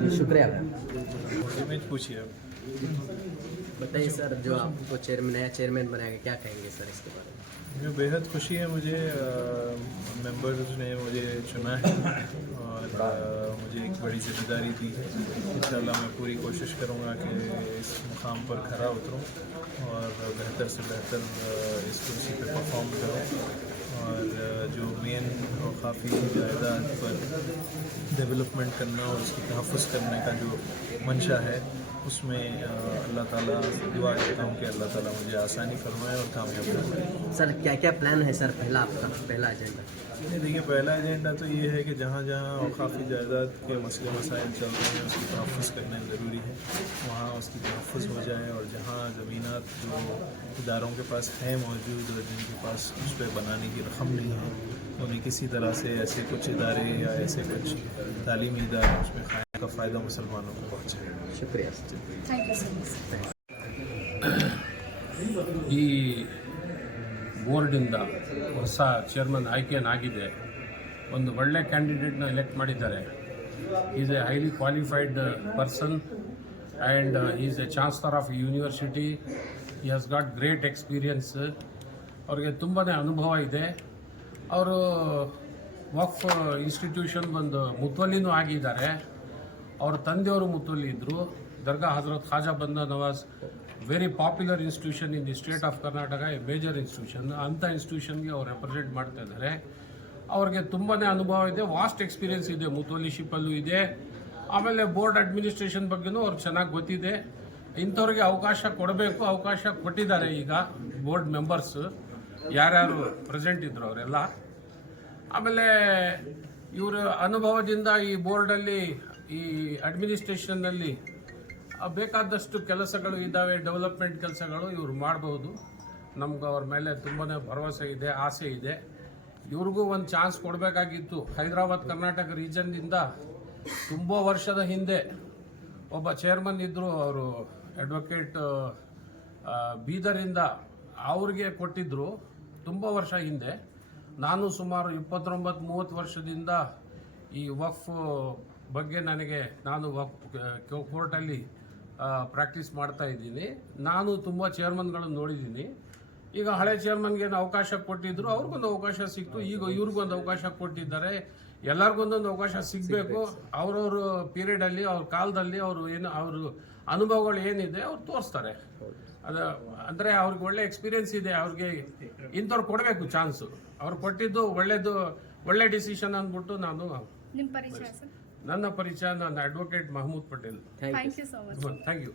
جی، شکریہ۔ پوچھیے۔ بتائیے سر جو آپ کو چیئرمین ہے چیئرمین بنائے گا کیا کہیں گے سر اس کے بارے میں؟ جو بے حد خوشی ہے مجھے ممبرز نے مجھے چنا ہے اور مجھے ایک بڑی ذمہ داری دی۔ ہے ان شاء اللہ میں پوری کوشش کروں گا کہ اس مقام پر کھڑا اتروں اور بہتر سے بہتر اس کرسی پہ پرفارم کروں۔ کافی جائیداد پر ڈیولپمنٹ کرنا اور اس کی تحفظ کرنے کا جو منشا ہے اس میں اللہ تعالیٰ دعا کرتا ہوں کہ اللہ تعالیٰ مجھے آسانی فرمائے اور کامیاب فرمائے۔ سر کیا کیا پلان ہے سر؟ پہلا آپ کا پہلا ایجنڈا دیکھیے پہلا ایجنڈا تو یہ ہے کہ جہاں جہاں کافی جائیداد کے مسئلے مسائل چل رہے ہیں اس کی تحفظ کرنا ضروری ہے۔ وہاں محفوظ ہو جائیں اور جہاں زمینات جو اداروں کے پاس ہیں موجود اور جن کے پاس اس پہ بنانے کی رقم نہیں ہے انہیں کسی طرح سے ایسے کچھ ادارے یا ایسے کچھ تعلیمی ادارے اس میں کھانے کا فائدہ مسلمانوں کو پہنچے شکریہ۔ یہ ಈ ಬೋರ್ಡಿಂದ ಹೊಸ ಚೇರ್ಮನ್ ಆಯ್ಕೆಯನ್ನಾಗಿದೆ ಒಂದು ಒಳ್ಳೆ ಕ್ಯಾಂಡಿಡೇಟ್ನ ಎಲೆಕ್ಟ್ ಮಾಡಿದ್ದಾರೆ. Is a highly qualified person and is a chancellor of university he has got great experience ಅವ್ರಿಗೆ ತುಂಬಾ ಅನುಭವ ಇದೆ. ಅವರು ವಫ್ ಇನ್ಸ್ಟಿಟ್ಯೂಷನ್ ಒಂದು ಮುತ್ವಲ್ಲಿನೂ ಆಗಿದ್ದಾರೆ. ಅವ್ರ ತಂದೆಯವರು ಮುತ್ತಲ್ಲಿ ಇದ್ದರು Dargah Hazrat Khwaja Banda Nawaz very popular institution in the state of Karnataka a major institution ಅಂಥ ಇನ್ಸ್ಟಿಟ್ಯೂಷನ್ಗೆ ಅವ್ರು ರೆಪ್ರೆಸೆಂಟ್ ಮಾಡ್ತಾ ಇದ್ದಾರೆ. ಅವ್ರಿಗೆ ತುಂಬಾ ಅನುಭವ ಇದೆ ವಾಸ್ಟ್ ಎಕ್ಸ್ಪೀರಿಯನ್ಸ್ ಇದೆ ಮುತೋಲಿಶಿಪಲ್ಲೂ ಇದೆ. ಆಮೇಲೆ ಬೋರ್ಡ್ ಅಡ್ಮಿನಿಸ್ಟ್ರೇಷನ್ ಬಗ್ಗೆನೂ ಅವ್ರಿಗೆ ಚೆನ್ನಾಗಿ ಗೊತ್ತಿದೆ. ಇಂಥವ್ರಿಗೆ ಅವಕಾಶ ಕೊಡಬೇಕು, ಅವಕಾಶ ಕೊಟ್ಟಿದ್ದಾರೆ ಈಗ ಬೋರ್ಡ್ ಮೆಂಬರ್ಸ್. ಯಾರ್ಯಾರು ಪ್ರೆಸೆಂಟ್ ಇದ್ರು ಅವರೆಲ್ಲ. ಆಮೇಲೆ ಇವರ ಅನುಭವದಿಂದ ಈ ಬೋರ್ಡಲ್ಲಿ, ಈ ಅಡ್ಮಿನಿಸ್ಟ್ರೇಷನ್ನಲ್ಲಿ ಬೇಕಾದಷ್ಟು ಕೆಲಸಗಳು ಇದ್ದಾವೆ, ಡೆವಲಪ್ಮೆಂಟ್ ಕೆಲಸಗಳು ಇವರು ಮಾಡ್ಬೋದು. ನಮ್ಗೆ ಅವ್ರ ಮೇಲೆ ತುಂಬಾ ಭರವಸೆ ಇದೆ, ಆಸೆ ಇದೆ. ಇವ್ರಿಗೂ ಒಂದು ಚಾನ್ಸ್ ಕೊಡಬೇಕಾಗಿತ್ತು. ಹೈದರಾಬಾದ್, ಕರ್ನಾಟಕ ರೀಜನ್ನಿಂದ ತುಂಬ ವರ್ಷದ ಹಿಂದೆ ಒಬ್ಬ ಚೇರ್ಮನ್ ಇದ್ದರು ಅವರು ಅಡ್ವೊಕೇಟ್ ಬೀದರಿಂದ ಅವ್ರಿಗೆ ಕೊಟ್ಟಿದ್ದರು ತುಂಬ ವರ್ಷ ಹಿಂದೆ. ನಾನು ಸುಮಾರು ಇಪ್ಪತ್ತೊಂಬತ್ತು ಮೂವತ್ತು ವರ್ಷದಿಂದ ಈ ವಕ್ಫ್ ಬಗ್ಗೆ ನನಗೆ ನಾನು ವಕ್ ಕೋರ್ಟಲ್ಲಿ ಪ್ರಾಕ್ಟೀಸ್ ಮಾಡ್ತಾ ಇದ್ದೀನಿ. ನಾನು ತುಂಬ ಚೇರ್ಮನ್ಗಳನ್ನು ನೋಡಿದ್ದೀನಿ. ಈಗ ಹಳೆ ಚೇರ್ಮನ್ಗೆ ಏನು ಅವಕಾಶ ಕೊಟ್ಟಿದ್ರು ಅವ್ರಿಗೊಂದು ಅವಕಾಶ ಸಿಕ್ತು. ಈಗ ಇವ್ರಿಗೊಂದು ಅವಕಾಶ ಕೊಟ್ಟಿದ್ದಾರೆ. ಎಲ್ಲರಿಗೊಂದೊಂದು ಅವಕಾಶ ಸಿಗಬೇಕು. ಅವ್ರವ್ರ ಪೀರಿಯಡಲ್ಲಿ ಅವ್ರ ಕಾಲದಲ್ಲಿ ಅವರು ಏನು ಅವ್ರ ಅನುಭವಗಳು ಏನಿದೆ ಅವ್ರು ತೋರಿಸ್ತಾರೆ. ಅದು ಅಂದರೆ ಅವ್ರಿಗೆ ಒಳ್ಳೆ ಎಕ್ಸ್ಪೀರಿಯನ್ಸ್ ಇದೆ. ಅವ್ರಿಗೆ ಇಂಥವ್ರು ಕೊಡಬೇಕು ಚಾನ್ಸು ಅವ್ರು ಕೊಟ್ಟಿದ್ದು ಒಳ್ಳೇದು ಒಳ್ಳೆ ಡಿಸಿಷನ್ ಅಂದ್ಬಿಟ್ಟು ನಾನು ನಿಮ್ಮ ಪರಿಚಯ ಸರ್? ನನ್ನ ಪರಿಚಯ ನನ್ನ advocate Mahmood Patel. Thank you so much thank you